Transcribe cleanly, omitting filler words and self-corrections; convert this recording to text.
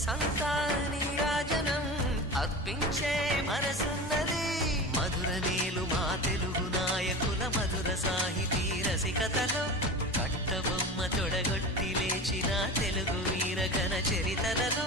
మనసంతా నీరాజనం అర్పించే మనసున్నది. మధుర నేలు మా తెలుగు నాయకుల మధుర సాహితీ రసికతలో కట్టబొమ్మ తొడగొట్టి లేచిన తెలుగు వీరగణ చరితలలో